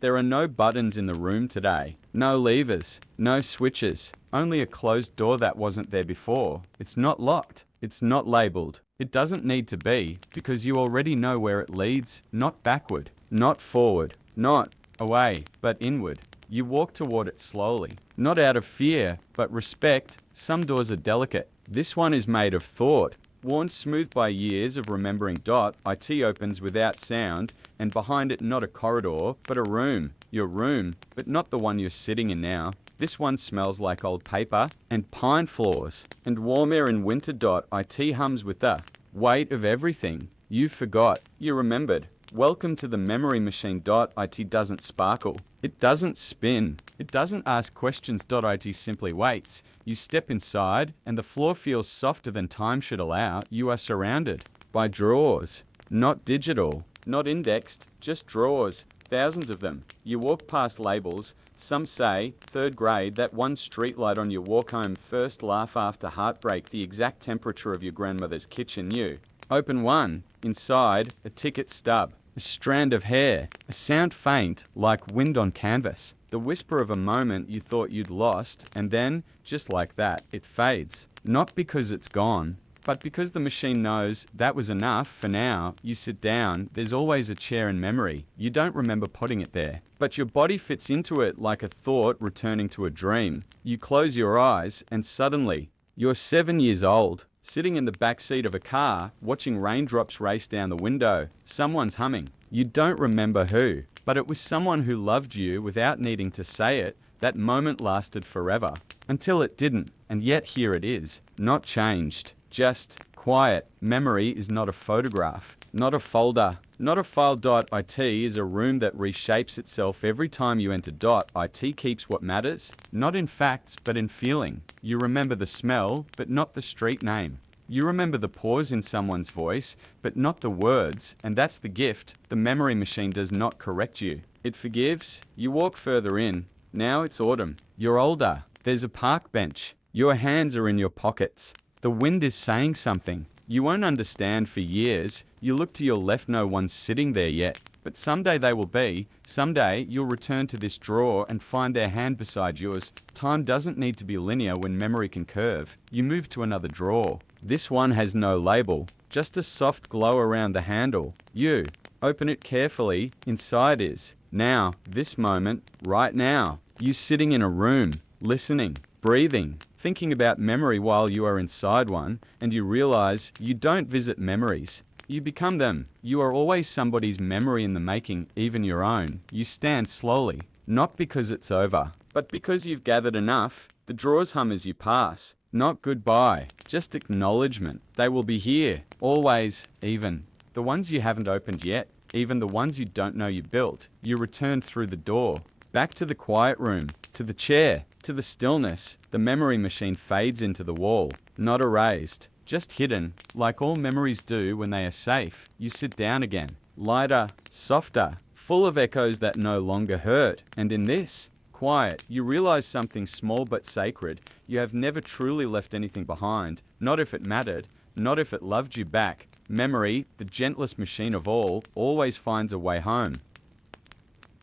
There are no buttons in the room today, no levers, no switches, only a closed door that wasn't there before. It's not locked, it's not labeled. It doesn't need to be, because you already know where it leads, not backward, not forward, not away, but inward. You walk toward it slowly, not out of fear, but respect. Some doors are delicate. This one is made of thought, worn smooth by years of remembering. It opens without sound, and behind it not a corridor, but a room. Your room, but not the one you're sitting in now. This one smells like old paper and pine floors and warm air in winter. It hums with the weight of everything you forgot, you remembered. Welcome to the memory machine. It doesn't sparkle. It doesn't spin. It doesn't ask questions. It simply waits. You step inside and the floor feels softer than time should allow. You are surrounded by drawers, not digital, not indexed, just drawers. Thousands of them. You walk past labels. Some say, third grade, that one streetlight on your walk home, first laugh after heartbreak, the exact temperature of your grandmother's kitchen. You open one. Inside, a ticket stub, a strand of hair, a sound faint like wind on canvas. The whisper of a moment you thought you'd lost, and then, just like that, it fades. Not because it's gone, but because the machine knows that was enough for now. You sit down, there's always a chair in memory. You don't remember putting it there, but your body fits into it like a thought returning to a dream. You close your eyes, and suddenly, you're 7 years old, sitting in the back seat of a car, watching raindrops race down the window. Someone's humming. You don't remember who, but it was someone who loved you without needing to say it. That moment lasted forever, until it didn't, and yet here it is, not changed. Just quiet. Memory is not a photograph, not a folder, not a file. It is a room that reshapes itself every time you enter. It keeps what matters, not in facts, but in feeling. You remember the smell, but not the street name. You remember the pause in someone's voice, but not the words, and that's the gift. The memory machine does not correct you. It forgives. You walk further in. Now it's autumn. You're older. There's a park bench. Your hands are in your pockets. The wind is saying something. You won't understand for years. You look to your left, no one's sitting there yet. But someday they will be. Someday you'll return to this drawer and find their hand beside yours. Time doesn't need to be linear when memory can curve. You move to another drawer. This one has no label, just a soft glow around the handle. You open it carefully. Inside is now, this moment, right now. You sitting in a room, listening, breathing, thinking about memory while you are inside one, and you realize you don't visit memories. You become them. You are always somebody's memory in the making, even your own. You stand slowly, not because it's over, but because you've gathered enough. The drawers hum as you pass. Not goodbye, just acknowledgement. They will be here, always, even the ones you haven't opened yet, even the ones you don't know you built. You return through the door, back to the quiet room, to the chair, to the stillness. The memory machine fades into the wall, not erased, just hidden, like all memories do when they are safe. You sit down again, lighter, softer, full of echoes that no longer hurt. And in this quiet, you realize something small but sacred. You have never truly left anything behind, not if it mattered, not if it loved you back. Memory, the gentlest machine of all, always finds a way home.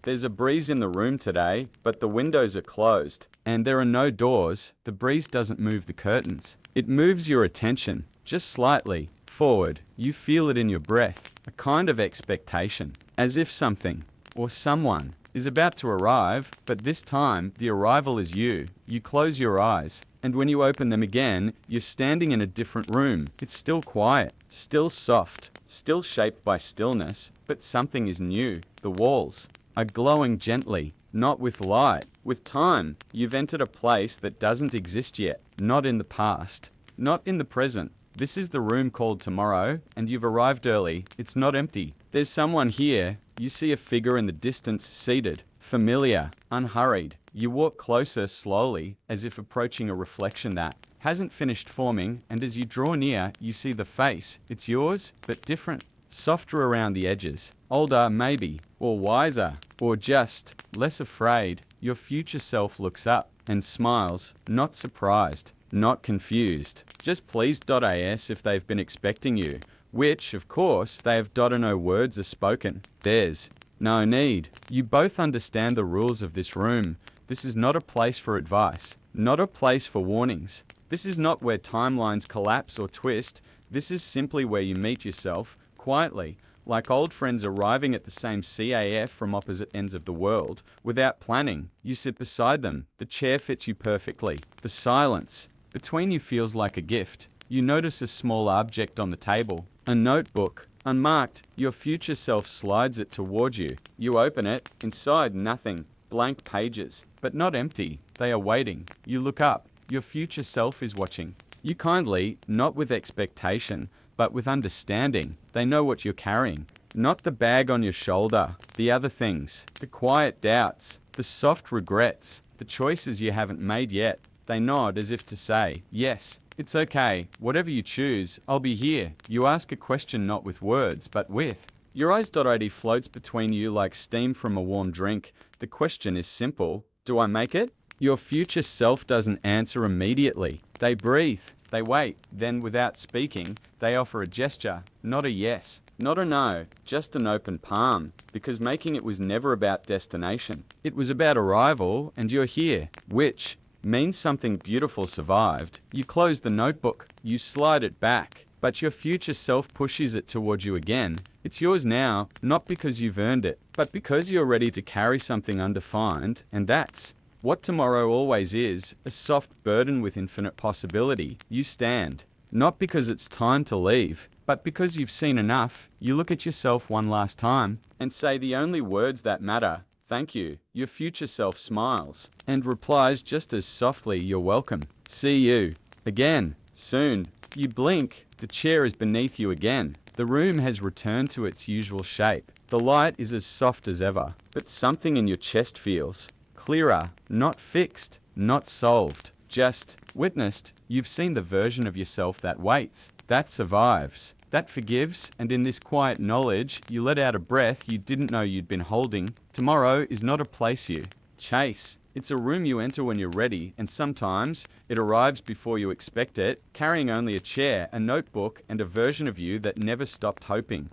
There's a breeze in the room today, but the windows are closed, and there are no doors. The breeze doesn't move the curtains. It moves your attention, just slightly, forward. You feel it in your breath, a kind of expectation, as if something, or someone, is about to arrive, but this time, the arrival is you. You close your eyes, and when you open them again, you're standing in a different room. It's still quiet, still soft, still shaped by stillness, but something is new. The walls are glowing gently, not with light, with time. You've entered a place that doesn't exist yet, not in the past, not in the present. This is the room called tomorrow, and you've arrived early. It's not empty. There's someone here. You see a figure in the distance, seated, familiar, unhurried. You walk closer slowly, as if approaching a reflection that hasn't finished forming, and as you draw near, you see the face. It's yours, but different. softer around the edges, older maybe, or wiser, or just less afraid. Your future self looks up and smiles, not surprised, not confused, just pleased.as if they've been expecting you, which, of course, they have. No words are spoken. There's no need. You both understand the rules of this room. This is not a place for advice, not a place for warnings. This is not where timelines collapse or twist. This is simply where you meet yourself, quietly, like old friends arriving at the same CAF from opposite ends of the world. Without planning, you sit beside them. The chair fits you perfectly. The silence between you feels like a gift. You notice a small object on the table, a notebook, unmarked. Your future self slides it toward you. You open it. Inside, nothing. Blank pages, but not empty. They are waiting. You look up. Your future self is watching. You kindly, not with expectation, but with understanding. They know what you're carrying. Not the bag on your shoulder, the other things, the quiet doubts, the soft regrets, the choices you haven't made yet. They nod as if to say, yes, it's okay. Whatever you choose, I'll be here. You ask a question not with words, but with. Your eyes.id floats between you like steam from a warm drink. The question is simple. Do I make it? Your future self doesn't answer immediately. They breathe. They wait. Then, without speaking, they offer a gesture. Not a yes. Not a no. Just an open palm. Because making it was never about destination. It was about arrival, and you're here. Which means something beautiful survived. You close the notebook. You slide it back. But your future self pushes it towards you again. It's yours now, not because you've earned it, but because you're ready to carry something undefined, and that's what tomorrow always is, a soft burden with infinite possibility. You stand, not because it's time to leave, but because you've seen enough. You look at yourself one last time and say the only words that matter. Thank you. Your future self smiles and replies just as softly, you're welcome. See you again soon. You blink. The chair is beneath you again. The room has returned to its usual shape. The light is as soft as ever, but something in your chest feels clearer, not fixed, not solved, just witnessed. You've seen the version of yourself that waits, that survives, that forgives, and in this quiet knowledge, you let out a breath you didn't know you'd been holding. Tomorrow is not a place you chase. It's a room you enter when you're ready, and sometimes it arrives before you expect it, carrying only a chair, a notebook, and a version of you that never stopped hoping.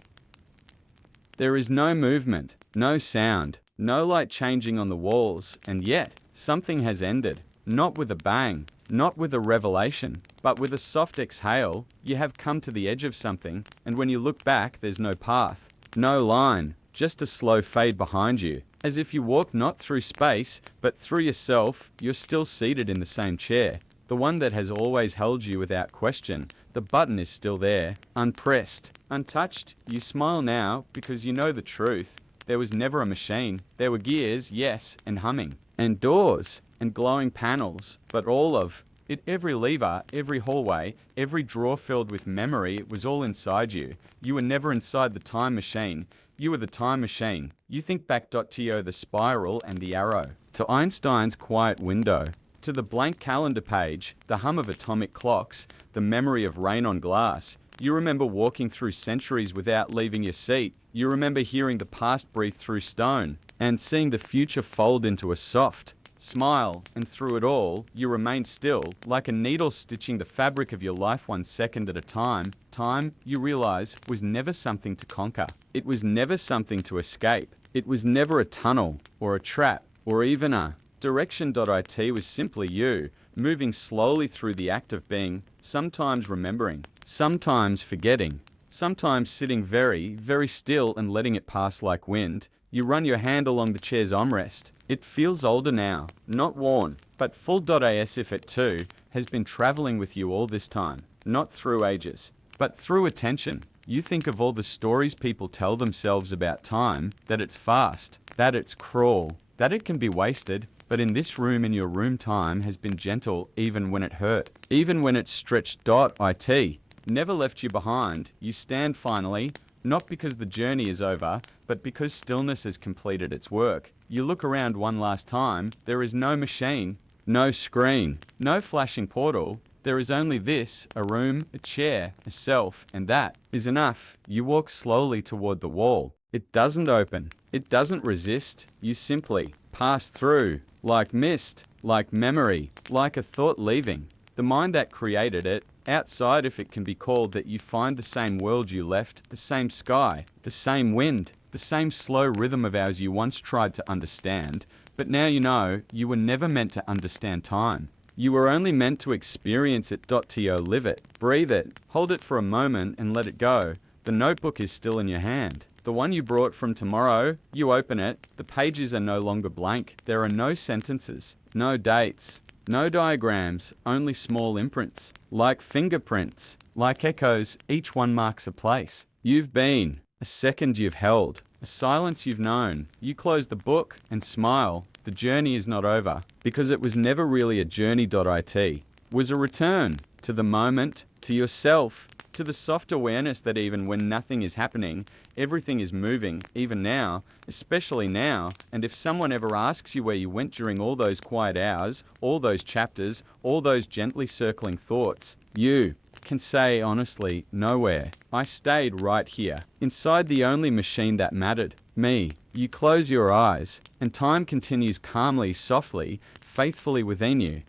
There is no movement, no sound, no light changing on the walls, and yet something has ended. Not with a bang, not with a revelation, but with a soft exhale. You have come to the edge of something, and when you look back, there's no path, no line, just a slow fade behind you. As if you walk not through space, but through yourself. You're still seated in the same chair, the one that has always held you without question. The button is still there, unpressed, untouched. You smile now because you know the truth. There was never a machine. There were gears, yes, and humming, and doors, and glowing panels, but all of it, every lever, every hallway, every drawer filled with memory, it was all inside you. You were never inside the time machine. You were the time machine. You think back.to the spiral and the arrow, to Einstein's quiet window, to the blank calendar page, the hum of atomic clocks, the memory of rain on glass. You remember walking through centuries without leaving your seat. You remember hearing the past breathe through stone and seeing the future fold into a soft smile, and through it all, you remained still, like a needle stitching the fabric of your life 1 second at a time. Time, you realize, was never something to conquer. It was never something to escape. It was never a tunnel, or a trap, or even a direction.it was simply you, moving slowly through the act of being, sometimes remembering, sometimes forgetting, sometimes sitting very, very still and letting it pass like wind. You run your hand along the chair's armrest. It feels older now, not worn, but full.as if it too has been traveling with you all this time, not through ages, but through attention. You think of all the stories people tell themselves about time, that it's fast, that it's cruel, that it can be wasted, but in this room, in your room, time has been gentle even when it hurt, even when it stretched.it, never left you behind. You stand finally, not because the journey is over, but because stillness has completed its work. You look around one last time. There is no machine, no screen, no flashing portal. There is only this, a room, a chair, a self, and that is enough. You walk slowly toward the wall. It doesn't open. It doesn't resist. You simply pass through, like mist, like memory, like a thought leaving. The mind that created it, outside if it can be called, that you find the same world you left, the same sky, the same wind, the same slow rhythm of ours you once tried to understand, but now you know you were never meant to understand time. You were only meant to experience it. To live it, breathe it, hold it for a moment and let it go. The notebook is still in your hand. The one you brought from tomorrow, you open it, the pages are no longer blank. There are no sentences, no dates, no diagrams, only small imprints. Like fingerprints, like echoes, each one marks a place. You've been, a second you've held, a silence you've known. You close the book and smile. The journey is not over, because it was never really a journey. It was a return to the moment, to yourself, to the soft awareness that even when nothing is happening, everything is moving, even now, especially now. And if someone ever asks you where you went during all those quiet hours, all those chapters, all those gently circling thoughts, you can say honestly, nowhere. I stayed right here, inside the only machine that mattered, me. You close your eyes, and time continues calmly, softly, faithfully within you.